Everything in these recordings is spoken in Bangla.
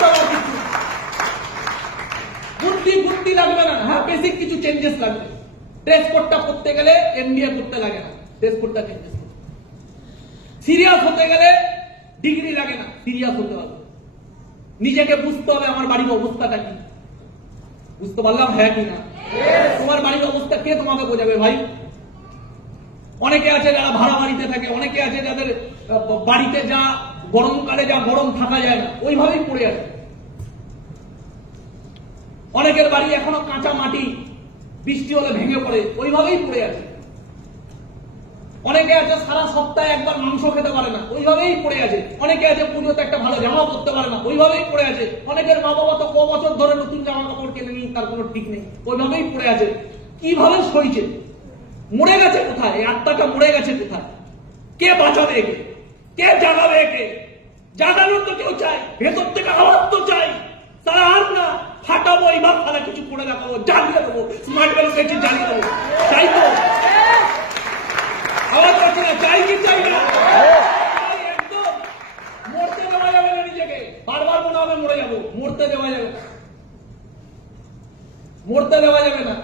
করতে হবে কিছু, বুদ্ধি লাগবে না। হ্যাঁ, বেসিক কিছু চেঞ্জেস লাগবে। ড্রেস কোডটা করতে গেলে এমবিএ করতে লাগে না, ড্রেস কোডটা চেঞ্জেস করতে। সিরিয়াস হতে গেলে ডিগ্রি লাগে না, সিরিয়াস হতে হবে। নিজেকে বুঝতে হবে আমার বাড়ির অবস্থাটা কি, বুঝতে পারলাম হ্যাঁ কিনা? তোমার বাড়ির অবস্থা কে তোমাকে বোঝাবে ভাই? অনেকে আছে যারা ভাড়া বাড়িতে থাকে, অনেকে আছে যাদের বাড়িতে যা গরমকালে যা গরম থাকা যায় না, ওইভাবেই পড়ে আছে। অনেকের বাড়ি এখনো কাঁচা মাটি, বৃষ্টি হলে ভেঙে পড়ে, ওইভাবেই পড়ে আছে। অনেকে আছে সারা সপ্তাহে একবার মাংস খেতে পারে না, ওইভাবেই পড়ে আছে। অনেকে আছে পুজোতে একটা ভালো জামা পরতে পারে না, ওইভাবেই পড়ে আছে। অনেকের মা বাবা তো ক বছর ধরে নতুন জামা কাপড় কেনে নি, তার কোনো ঠিক নেই, ওইভাবেই পড়ে আছে। কিভাবে সইছে? মরে গেছে কোথায়? এই আত্মাটা মরে গেছে কোথায়? কে বাঁচাবে একে? কে জাগাবে একে? জাগানোর তো কেউ চাই, ভেতর থেকে আওয়াজ তো চাই। তারা আর না ফাটাবো, এইবার তারা কিছু করে দেখাবো, জানিয়ে দেবো, স্মার্ট ভ্যালু জানিয়ে দেবো। তাই তো আওয়াজ আছে না? চাই কি চাই না? একদম মরতে দেওয়া যাবে না নিজেকে। বারবার মনে হবে মরে যাবো, মরতে দেওয়া যাবে না, মরতে দেওয়া যাবে না।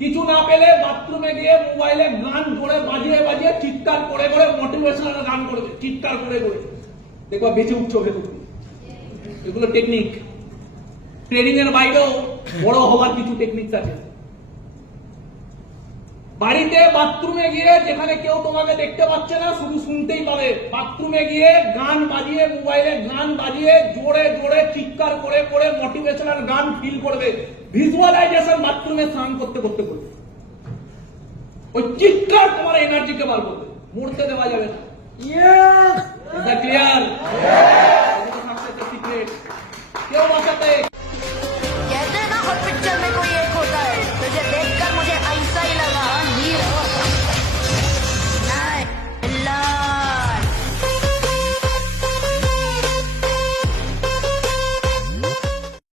কিছু না পেলে বাথরুমে গিয়ে মোবাইলে গান জোরে বাজিয়ে বাজিয়ে চিৎকার করে করে মোটিভেশনাল গান করবে, চিৎকার করে করে দেখবা বেঁচে উঠছো ভেতর। এগুলো টেকনিক। ট্রেনিং এর বাইরেও বড় হওয়ার কিছু টেকনিক আছে। বাড়িতে বাথরুমে গিয়ে, যেখানে কেউ তোমাকে দেখতে পাচ্ছে না, শুধু শুনতেই পাবে, বাথরুমে গিয়ে গান বাজিয়ে, মোবাইলে গান বাজিয়ে জোরে জোরে চিৎকার করে করে মোটিভেশনাল গান ফিল করবে। ভিজুয়ালাইজেশন বাথরুমে স্নান করতে করতে করবে। ওই চিৎকার তোমার এনার্জিকে বার করবে। মরতে দেওয়া যাবে না। ক্লিয়ার?